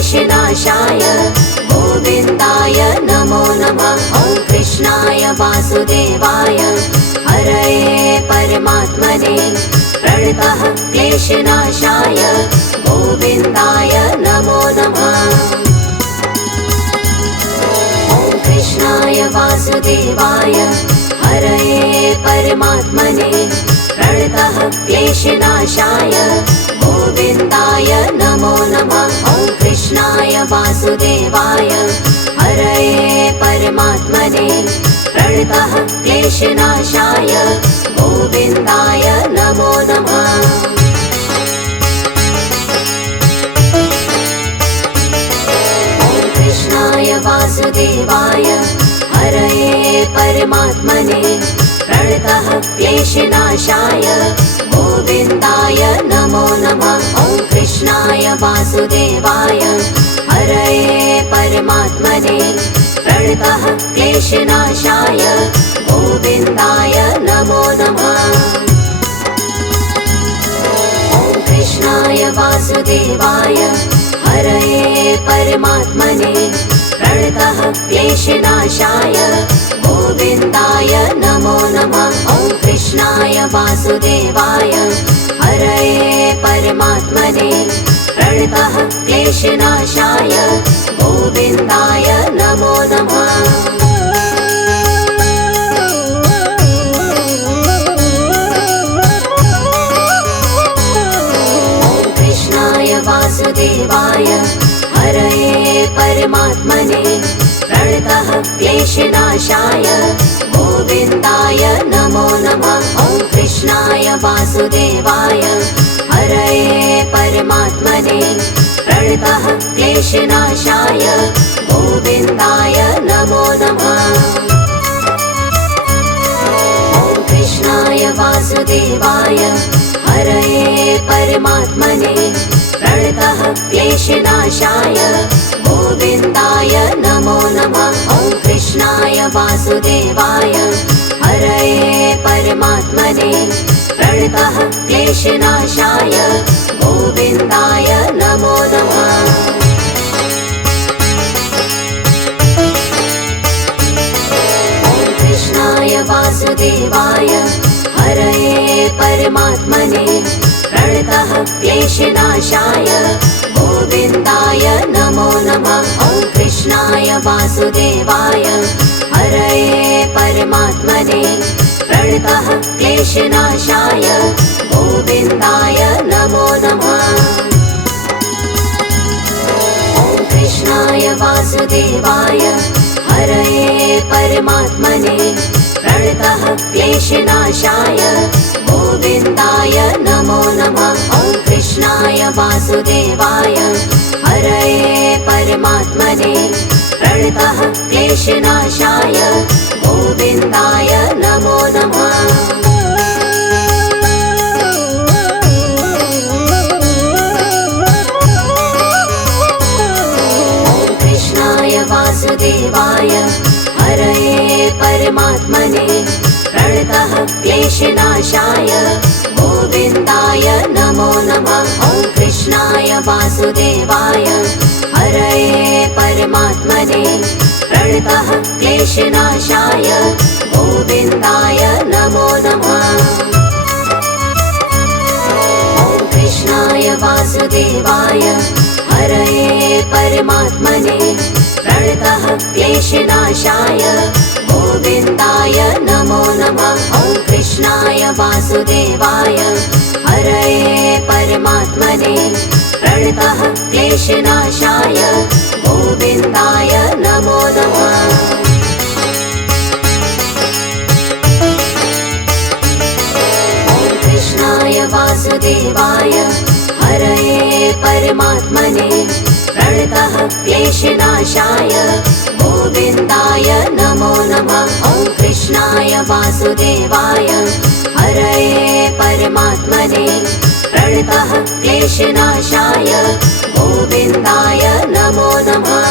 क्लेशनाशाय गोविन्दाय नमो नमः। ॐ कृष्णाय वासुदेवाय हरये परमात्मने प्रणतः क्लेशनाशाय गोविन्दाय नमो नमः। ॐ कृष्णाय वासुदेवाय हरये परमात्मने प्रणतः क्लेशनाशाय गोविन्दाय नमो नमः। ॐ कृष्णाय वासुदेवाय हरये परमात्मने प्रणतः क्लेशनाशाय गोविन्दाय नमो नमः। ॐ कृष्णाय वासुदेवाय हरये परमात्मने प्रणतः क्लेशनाशाय गोविन्दाय नमो नमः। ॐ कृष्णाय वासुदेवाय हरये परमात्मने प्रणतः क्लेशनाशाय गोविन्दाय नमो नमः। ॐ कृष्णाय वासुदेवाय हरये परमात्मने प्रणतः क्लेशनाशाय गोविन्दाय नमो नमः। ॐ कृष्णाय वासुदेवाय हरये परमात्मने प्रणतः क्लेशनाशाय गोविन्दाय नमो नमः। ॐ कृष्णाय वासुदेवाय हरये परमात्मने प्रणतः क्लेशनाशाय गोविन्दाय नमो नमः। ॐ कृष्णाय वासुदेवाय हरये परमात्मने प्रणतः क्लेशनाशाय गोविन्दाय नमो नमः। ॐ कृष्णाय वासुदेवाय हरये परमात्मने प्रणतः क्लेशनाशाय गोविन्दाय नमो नमः। ॐ कृष्णाय वासुदेवाय हरये परमात्मने प्रणतः क्लेशनाशाय गोविन्दाय नमो नमः। ॐ कृष्णाय वासुदेवाय हरये परमात्मने प्रणतः क्लेशनाशाय गोविन्दाय नमो नमः। ॐ कृष्णाय वासुदेवाय हरये परमात्मने प्रणतः क्लेशनाशाय गोविन्दाय नमो नमः। ॐ कृष्णाय वासुदेवाय हरये परमात्मने प्रणतः क्लेशनाशाय गोविन्दाय नमो नमः। ॐ कृष्णाय वासुदेवाय हरये परमात्मने प्रणतः क्लेशनाशाय गोविन्दाय नमो नमः। ॐ कृष्णाय वासुदेवाय हरये परमात्मने प्रणतः क्लेशनाशाय गोविन्दाय नमो नमः। ॐ कृष्णाय वासुदेवाय हरये परमात्मने प्रणतः क्लेशनाशाय गोविन्दाय नमो नमः। ॐ कृष्णाय वासुदेवाय हरये परमात्मने प्रणतः क्लेशनाशाय गोविन्दाय नमो नमः। ॐ कृष्णाय वासुदेवाय हरये परमात्मने प्रणतः क्लेशनाशाय गोविन्दाय नमो नमः। ॐ कृष्णाय वासुदेवाय हरये परमात्मने प्रणतः क्लेशनाशाय गोविन्दाय नमो नमः। ॐ कृष्णाय वासुदेवाय हरये परमात्मने प्रणतः क्लेशनाशाय गोविन्दाय नमो नमः।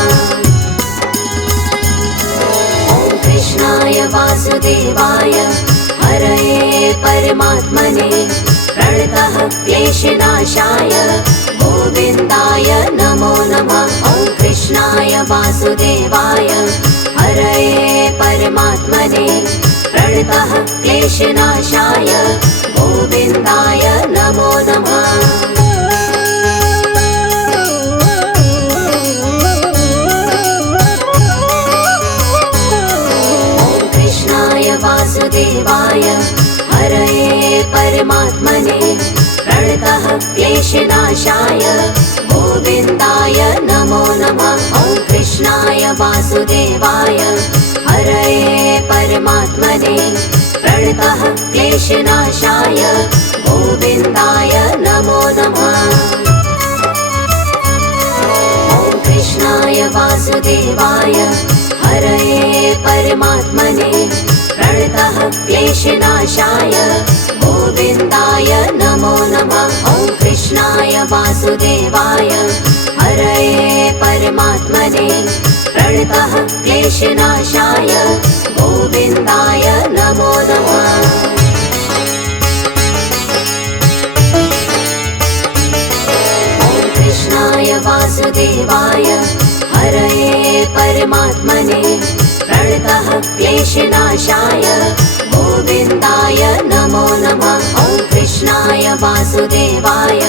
ॐ कृष्णाय वासुदेवाय हरये परमात्मने प्रणतः क्लेशनाशाय गोविन्दाय नमो नमः। वासुदेवाय हरये परमात्मने प्रणतः क्लेशनाशाय गोविन्दाय नमो नमः। वासुदेवाय हरये परमात्मने प्रणतः क्लेशनाशाय गोविन्दाय नमो नमः। ॐ कृष्णाय वासुदेवाय हरये परमात्मने प्रणतः क्लेशनाशाय गोविन्दाय नमो नमः। ॐ कृष्णाय वासुदेवाय हरये परमात्मने प्रणतः क्लेशनाशाय गोविन्दाय नमो नमः। ॐ कृष्णाय वासुदेवाय हरये परमात्मने प्रणतः क्लेशनाशाय गोविन्दाय नमो नमः। ॐ कृष्णाय वासुदेवाय हरये परमात्मने प्रणतः क्लेशनाशाय गोविन्दाय नमो नमः। ॐ कृष्णाय वासुदेवाय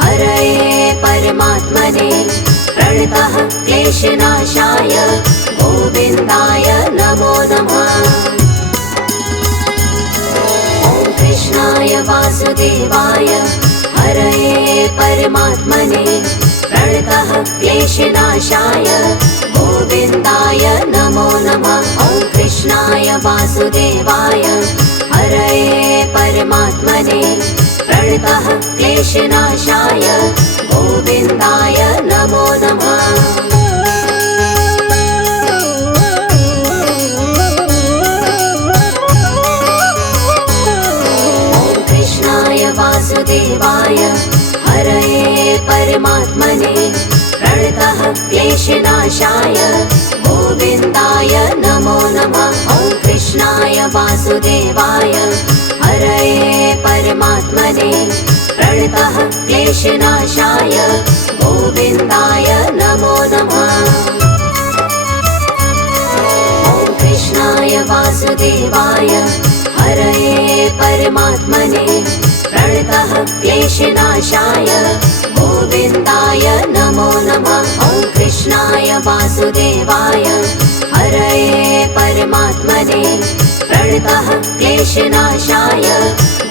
हरये परमात्मने प्रणतः क्लेशनाशाय गोविन्दाय नमो नमः। ॐ कृष्णाय वासुदेवाय हरये परमात्मने प्रणतः क्लेशनाशाय गोविन्दाय नमो नमः। ॐ कृष्णाय वासुदेवाय हरये परमात्मने प्रणतः क्लेशनाशाय गोविन्दाय नमो नमः। ॐ कृष्णाय वासुदेवाय हरये परमात्मने प्रणतः क्लेशनाशाय गोविन्दाय नमो नमः। ॐ कृष्णाय वासुदेवाय हरये परमात्मने प्रणतः क्लेशनाशाय गोविन्दाय नमो नमः। ॐ कृष्णाय वासुदेवाय हरये परमात्मने प्रणतः क्लेशनाशाय गोविन्दाय नमो नमः। ॐ कृष्णाय वासुदेवाय हरये परमात्मने प्रणतः क्लेशनाशाय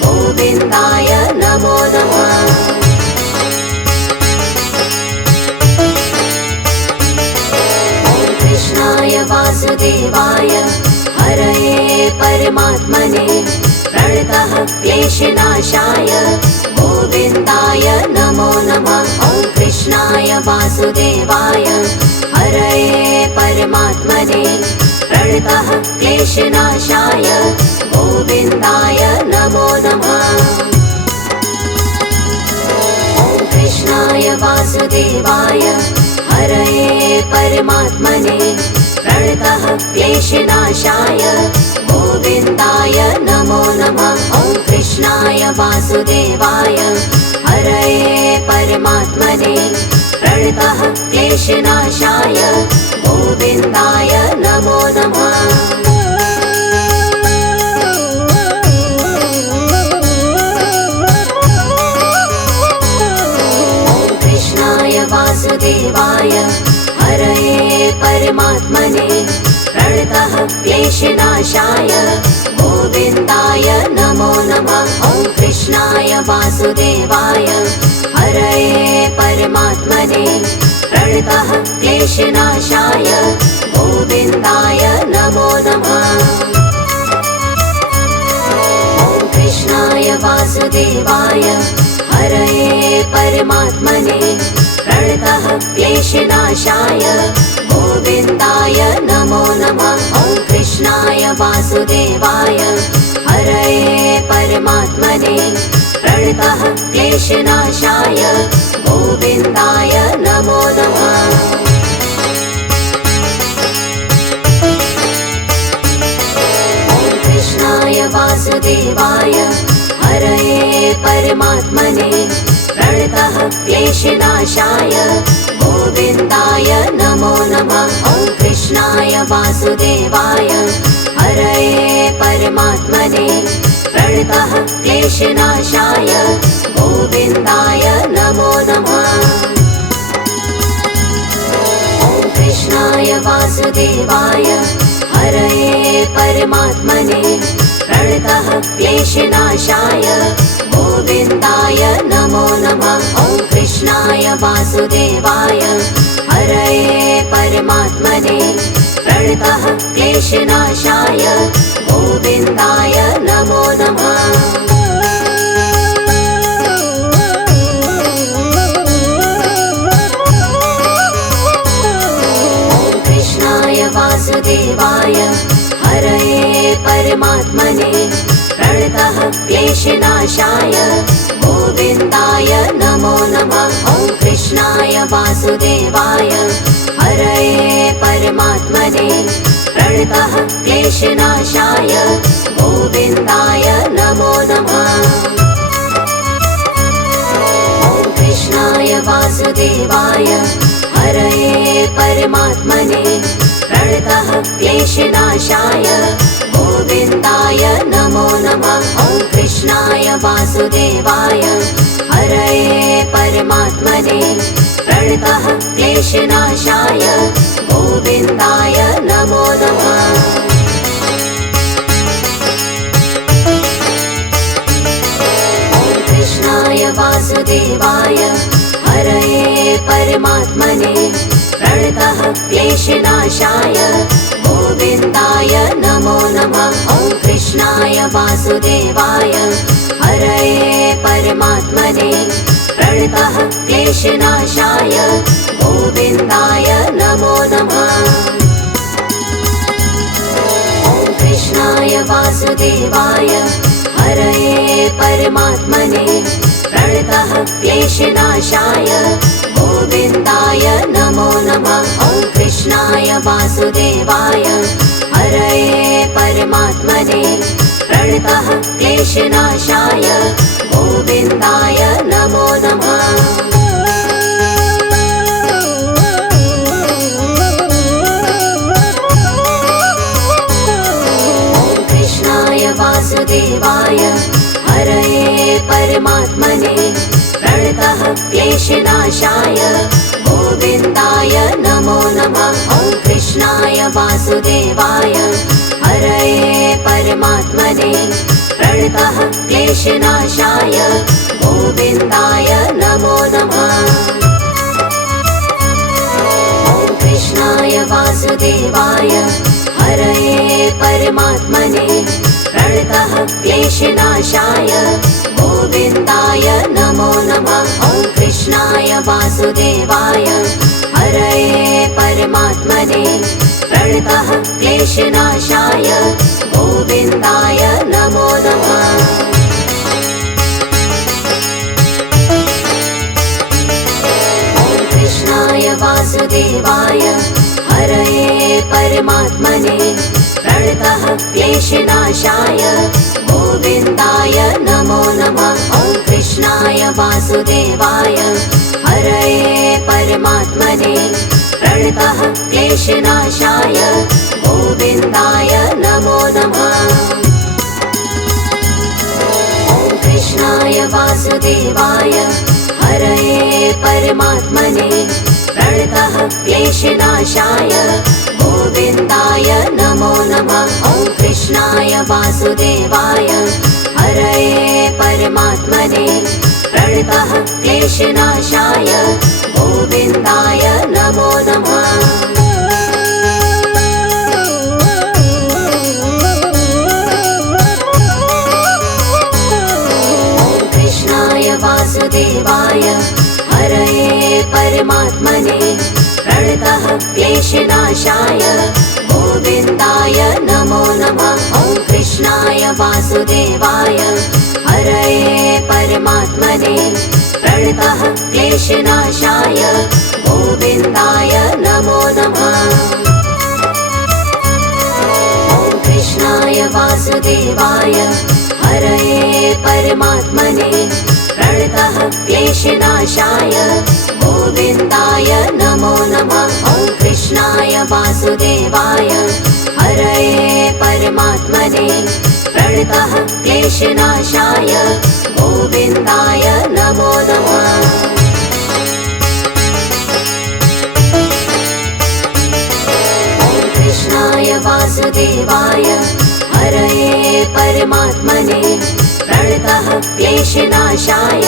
गोविन्दाय नमो नमः। ॐ कृष्णाय वासुदेवाय हरये परमात्मने प्रणतः क्लेशनाशाय गोविन्दाय नमो नमः। ॐ कृष्णाय वासुदेवाय हरये परमात्मने प्रणतः क्लेशनाशाय गोविन्दाय नमो नमः। ॐ कृष्णाय वासुदेवाय हरये परमात्मने प्रणतः क्लेशनाशाय गोविन्दाय नमो नमः। ॐ कृष्णाय वासुदेवाय हरये परमात्मने प्रणतः क्लेशनाशाय गोविन्दाय नमो नमः। ॐ कृष्णाय वासुदेवाय हरये परमात्मने प्रणतः क्लेशनाशाय गोविन्दाय नमो नमः। ॐ कृष्णाय वासुदेवाय हरये परमात्मने प्रणतः क्लेशनाशाय गोविन्दाय नमो नमः। ॐ कृष्णाय वासुदेवाय हरये परमात्मने प्रणतः क्लेशनाशाय गोविन्दाय नमो नमः। ॐ कृष्णाय वासुदेवाय हरये परमात्मने प्रणतः क्लेशनाशाय गोविन्दाय नमो नमः। ॐ कृष्णाय वासुदेवाय हरये परमात्मने प्रणतः क्लेशनाशाय गोविन्दाय नमो नमः। ॐ वासुदेवाय हरये परमात्मने प्रणतः क्लेशनाशाय गोविन्दाय नमो नमः। ॐ कृष्णाय वासुदेवाय हरये परमात्मने प्रणतः क्लेशनाशाय गोविन्दाय नमो नमः। ॐ कृष्णाय वासुदेवाय हरये परमात्मने प्रणतः क्लेशनाशाय गोविन्दाय नमो नमः। ॐ कृष्णाय वासुदेवाय हरये परमात्मने प्रणतः क्लेशनाशाय गोविन्दाय नमो नमः। ॐ कृष्णाय वासुदेवाय हरये परमात्मने प्रणतः क्लेशनाशाय गोविन्दाय नमो नमः। ॐ कृष्णाय वासुदेवाय हरये परमात्मने प्रणतः क्लेशनाशाय गोविन्दाय नमो नमः। ॐ कृष्णाय वासुदेवाय हरये परमात्मने प्रणतः क्लेशनाशाय गोविन्दाय नमो नमः। ॐ कृष्णाय वासुदेवाय हरये परमात्मने प्रणतः क्लेशनाशाय गोविन्दाय नमो नमः। ॐ कृष्णाय वासुदेवाय हरये परमात्मने प्रणतः क्लेशनाशाय गोविन्दाय नमो नमः। ॐ कृष्णाय वासुदेवाय हरये परमात्मने प्रणतः क्लेशनाशाय गोविन्दाय नमो नमः। ॐ कृष्णाय वासुदेवाय हरये परमात्मने प्रणतः क्लेशनाशाय गोविन्दाय नमो नमः। ॐ कृष्णाय वासुदेवाय हरये परमात्मने प्रणतः क्लेशनाशाय गोविन्दाय नमो नमः। ॐ कृष्णाय वासुदेवाय हरये परमात्मने प्रणतः क्लेशनाशाय गोविन्दाय नमो नमः। ॐ कृष्णाय वासुदेवाय हरये परमात्मने प्रणतः क्लेशनाशाय गोविन्दाय नमो नमः। ॐ कृष्णाय वासुदेवाय हरये परमात्मने प्रणतः क्लेशनाशाय गोविन्दाय नमो नमः। ॐ कृष्णाय वासुदेवाय हरये परमात्मने प्रणतः क्लेशनाशाय गोविन्दाय नमो नमः। ॐ कृष्णाय वासुदेवाय हरये परमात्मने प्रणतः क्लेशनाशाय गोविन्दाय नमो नमः। ॐ कृष्णाय वासुदेवाय हरये परमात्मने प्रणतः क्लेशनाशाय गोविन्दाय नमो नमः। ॐ कृष्णाय वासुदेवाय हरये परमात्मने प्रणतः क्लेशनाशाय गोविन्दाय नमो नमः। ॐ कृष्णाय वासुदेवाय हरये परमात्मने प्रणतः क्लेशनाशाय गोविन्दाय नमो नमः। ॐ कृष्णाय वासुदेवाय हरये परमात्मने प्रणतः क्लेशनाशाय गोविन्दाय नमो नमः। ॐ कृष्णाय वासुदेवाय हरये परमात्मने प्रणतः क्लेशनाशाय गोविन्दाय नमो नमः। ॐ कृष्णाय वासुदेवाय वासुदेवाय हरये परमात्मने प्रणतः क्लेशनाशाय गोविन्दाय नमो नमः। कृष्णाय वासुदेवाय हरये परमात्मने प्रणतः क्लेशनाशाय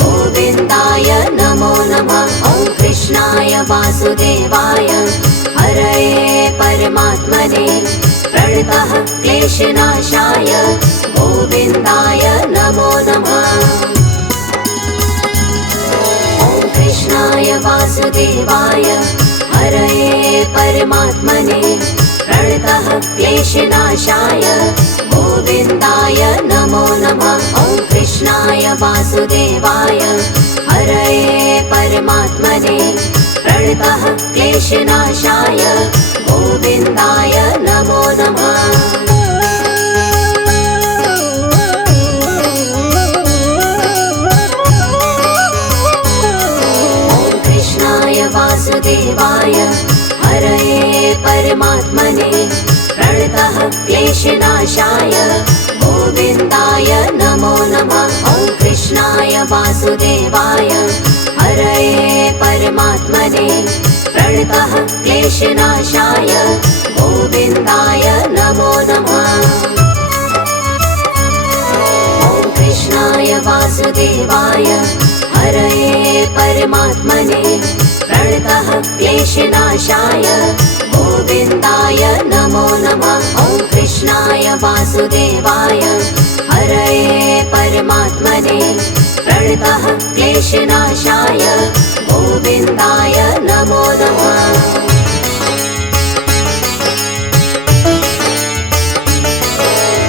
गोविन्दाय नमो नमः। ॐ कृष्णाय वासुदेवाय हरये परमात्मने प्रणतः क्लेशनाशाय गोविन्दाय नमो नमः। ॐ कृष्णाय वासुदेवाय हरये परमात्मने प्रणतः क्लेशनाशाय गोविन्दाय नमो नमः। ॐ कृष्णाय वासुदेवाय हरये परमात्मने प्रणतः क्लेशनाशाय गोविन्दाय नमो नमः। वासुदेवाय हरये परमात्मने प्रणतः क्लेशनाशाय गोविन्दाय नमो नमः। ॐ कृष्णाय वासुदेवाय हरये परमात्मने प्रणतः क्लेशनाशाय गोविन्दाय नमो नमः। ॐ कृष्णाय वासुदेवाय हरये परमात्मने प्रणतः क्लेशनाशाय गोविन्दाय नमो नमः। ॐ कृष्णाय वासुदेवाय हरये परमात्मने प्रणतः क्लेशनाशाय गोविन्दाय नमो नमः।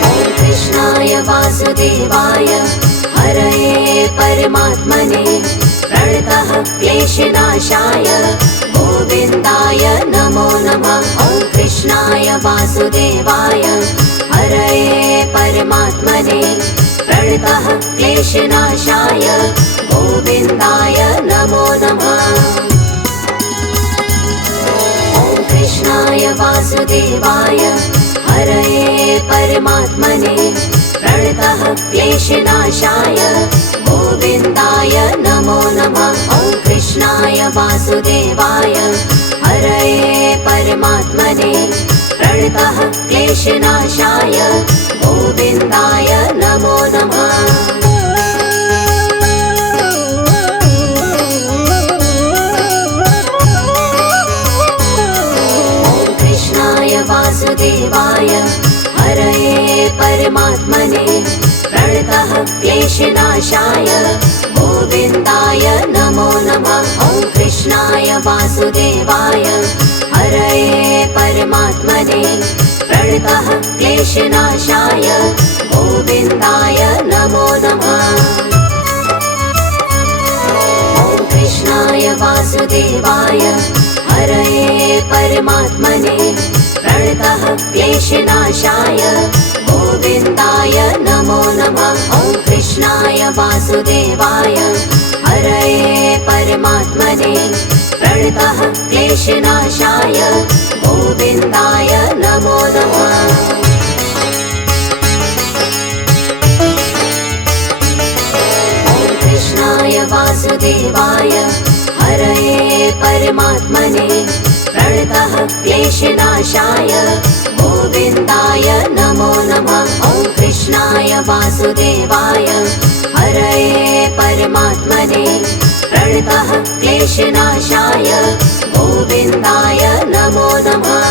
ॐ कृष्णाय वासुदेवाय हरये परमात्मने प्रणतः क्लेशनाशाय गोविन्दाय नमो नमः। ॐ कृष्णाय वासुदेवाय हरये परमात्मने प्रणतः क्लेशनाशाय गोविन्दाय नमो नमः। ॐ कृष्णाय वासुदेवाय हरये परमात्मने प्रणतः क्लेशनाशाय गोविन्दाय नमो नमः। ॐ कृष्णाय वासुदेवाय हरये परमात्मने प्रणतः क्लेशनाशाय गोविन्दाय नमो नमः। ॐ कृष्णाय वासुदेवाय हरये परमात्मने प्रणतः क्लेशनाशाय गोविन्दाय नमो नमः। ॐ कृष्णाय वासुदेवाय हरये परमात्मने प्रणतः क्लेशनाशाय गोविन्दाय नमो नमः। ॐ कृष्णाय वासुदेवाय हरये परमात्मने प्रणतः क्लेशनाशाय गोविन्दाय नमो नमः। ॐ कृष्णाय वासुदेवाय हरये परमात्मने प्रणतः क्लेशनाशाय गोविन्दाय नमो नमः। ॐ कृष्णाय वासुदेवाय हरये परमात्मने प्रणतः क्लेशनाशाय गोविन्दाय नमो नमः। ॐ कृष्णाय वासुदेवाय हरये परमात्मने प्रणतः क्लेशनाशाय गोविन्दाय नमो नमः।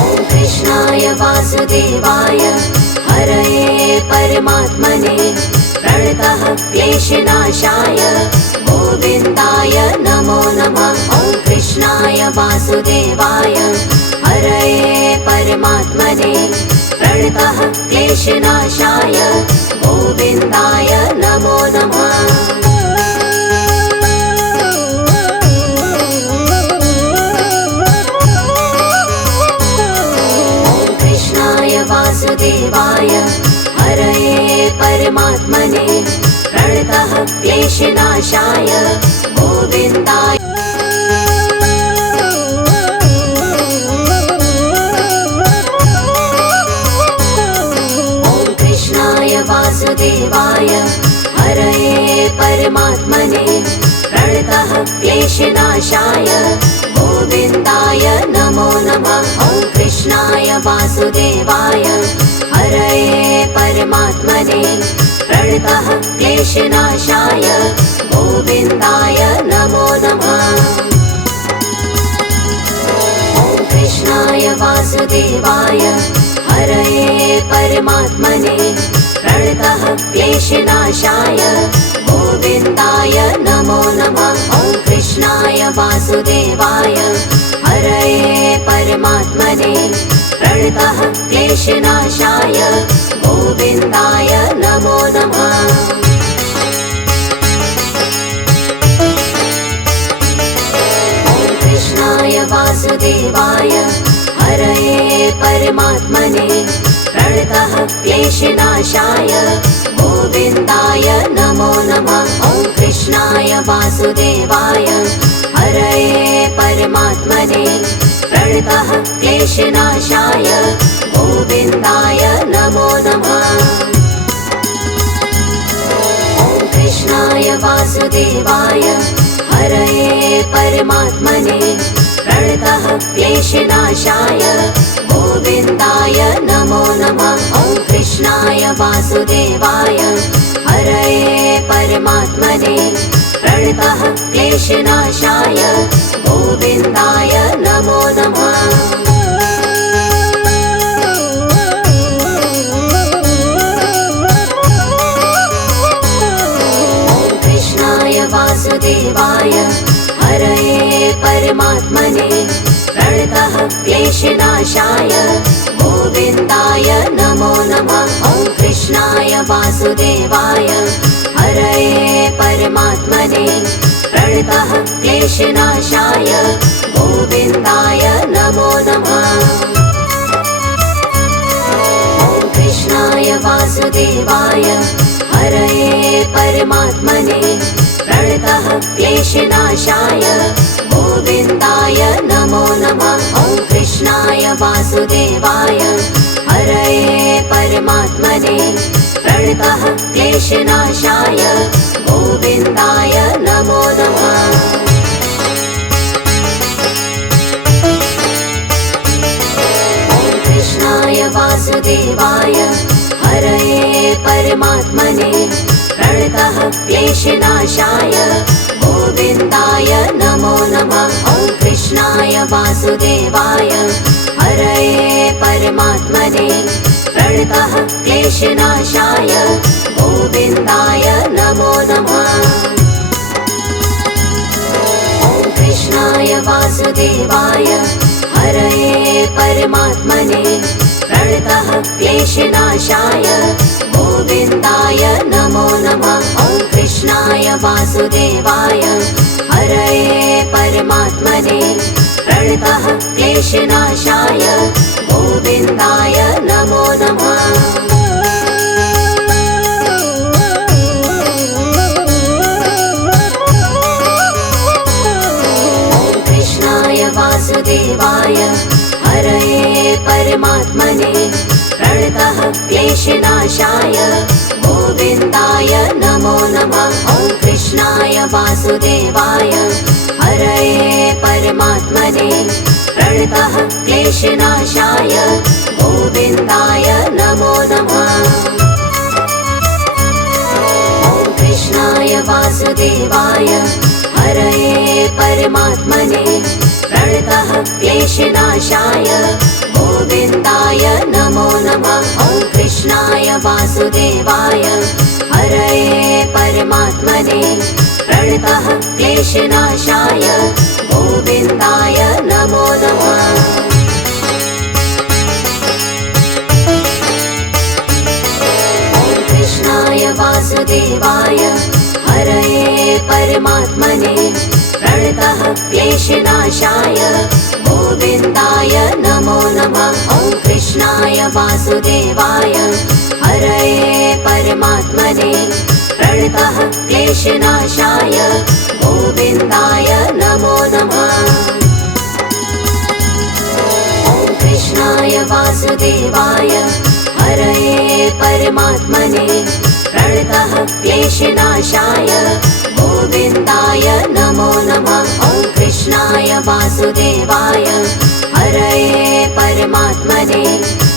ॐ कृष्णाय वासुदेवाय हरये परमात्मने प्रणतः क्लेशनाशाय गोविन्दाय नमो नमः। ॐ कृष्णाय वासुदेवाय हरये परमात्मने प्रणतः क्लेशनाशाय गोविन्दाय नमो नमः। ॐ कृष्णाय वासुदेवाय हरये परमात्मने प्रणतः क्लेशनाशाय गोविन्दाय। क्लेशनाशाय गोविन्दाय नमो नमः। ॐ कृष्णाय वासुदेवाय हरये परमात्मने प्रणतः क्लेशनाशाय गोविन्दाय नमो नमः। ॐ कृष्णाय वासुदेवाय हरये परमात्मने प्रणतः क्लेशनाशाय गोविन्दाय नमो नमः। ॐ कृष्णाय वासुदेवाय हरये परमात्मने प्रणतः क्लेशनाशाय गोविन्दाय नमो नमः। ॐ कृष्णाय वासुदेवाय हरये परमात्मने प्रणतः क्लेशनाशाय गोविन्दाय नमो नमः। ॐ कृष्णाय वासुदेवाय हरये परमात्मने प्रणतः क्लेशनाशाय गोविन्दाय नमो नमः। ॐ कृष्णाय वासुदेवाय हरये परमात्मने प्रणतः क्लेशनाशाय गोविन्दाय नमो नमः। ॐ कृष्णाय वासुदेवाय हरये परमात्मने प्रणतः क्लेशनाशाय गोविन्दाय नमो नमः। ॐ कृष्णाय वासुदेवाय हरये परमात्मने प्रणतः क्लेशनाशाय गोविन्दाय नमो नमः। ॐ कृष्णाय वासुदेवाय हरये परमात्मने प्रणतः क्लेशनाशाय गोविन्दाय नमो नमः। ॐ कृष्णाय वासुदेवाय हरये परमात्मने प्रणतः क्लेशनाशाय गोविन्दाय नमो नमः। ॐ कृष्णाय वासुदेवाय हरये परमात्मने प्रणतः क्लेशनाशाय गोविन्दाय नमो नमः। ॐ कृष्णाय वासुदेवाय हरये परमात्मने प्रणतः क्लेशनाशाय गोविन्दाय नमो नमः। ॐ कृष्णाय वासुदेवाय हरये परमात्मने प्रणतः क्लेशनाशाय गोविन्दाय नमो नमः। ॐ कृष्णाय वासुदेवाय हरये परमात्मने प्रणतः क्लेशनाशाय गोविन्दाय नमो नमः। ॐ कृष्णाय वासुदेवाय हरये परमात्मने प्रणतः क्लेशनाशाय गोविन्दाय नमो नमः। ॐ कृष्णाय वासुदेवाय हरये परमात्मने प्रणतः क्लेशनाशाय गोविन्दाय नमो नमः। ॐ कृष्णाय वासुदेवाय हरये परमात्मने प्रणतः क्लेशनाशाय गोविन्दाय नमो नमः। ॐ कृष्णाय वासुदेवाय हरये परमात्मने प्रणतः क्लेशनाशाय गोविन्दाय नमो नमः। ॐ कृष्णाय वासुदेवाय हरये परमात्मने प्रणतः क्लेशनाशाय गोविन्दाय नमो नमः। ॐ कृष्णाय वासुदेवाय हरये परमात्मने प्रणतः क्लेशनाशाय गोविन्दाय नमो नमः। ॐ कृष्णाय वासुदेवाय हरये परमात्मने प्रणतः क्लेशनाशाय गोविन्दाय नमो नमः। ॐ कृष्णाय वासुदेवाय हरये परमात्मने प्रणतः क्लेशनाशाय गोविन्दाय नमो नमः। ॐ कृष्णाय वासुदेवाय हरये परमात्मने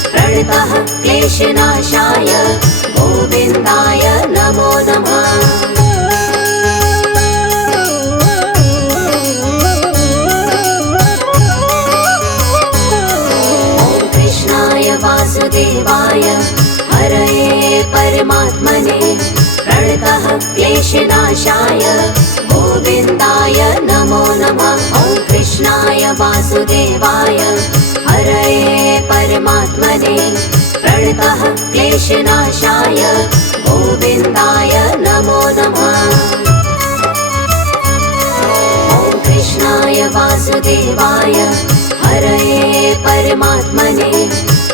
प्रणतः क्लेशनाशाय गोविन्दाय नमो नमः। वासुदेवाय हरये परमात्मने प्रणतः क्लेशनाशाय गोविन्दाय नमो नमः। ॐ कृष्णाय वासुदेवाय हरये परमात्मने प्रणतः क्लेशनाशाय गोविन्दाय नमो नमः। ॐ कृष्णाय वासुदेवाय हरये परमात्मने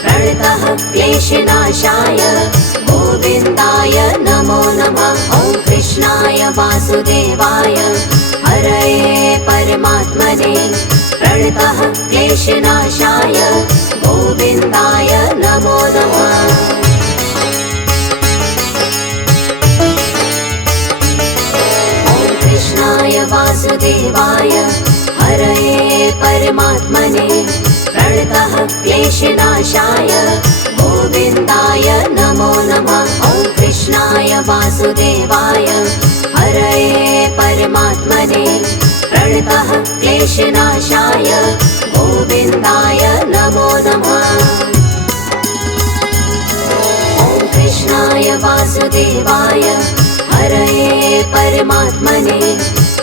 प्रणतः क्लेशनाशाय गोविन्दाय नमो नमः। ॐ कृष्णाय वासुदेवाय हरये परमात्मने प्रणतः क्लेशनाशाय गोविन्दाय नमो नमः। ॐ कृष्णाय वासुदेवाय हरये परमात्मने प्रणतः क्लेशनाशाय गोविन्दाय नमो नमः। ॐ कृष्णाय वासुदेवाय हरये परमात्मने प्रणतः क्लेशनाशाय गोविन्दाय नमो नमः। ॐ कृष्णाय वासुदेवाय हरये परमात्मने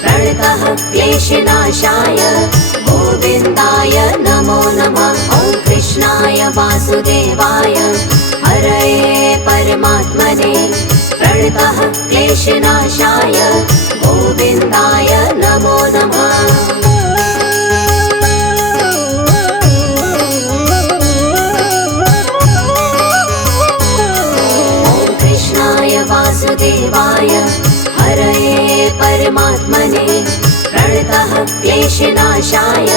प्रणतः क्लेशनाशाय गोविन्दाय नमो नमः। ॐ कृष्णाय वासुदेवाय हरये परमात्मने प्रणतः क्लेशनाशाय गोविन्दाय नमो नमः। ॐ कृष्णाय वासुदेवाय हरये परमात्मने प्रणतः क्लेशनाशाय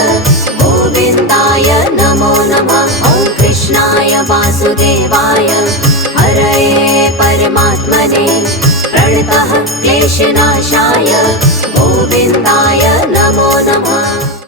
गोविन्दाय नमो नमः। ॐ कृष्णाय वासुदेवाय हरये परमात्मने प्रणतः क्लेशनाशाय गोविन्दाय नमो नमः।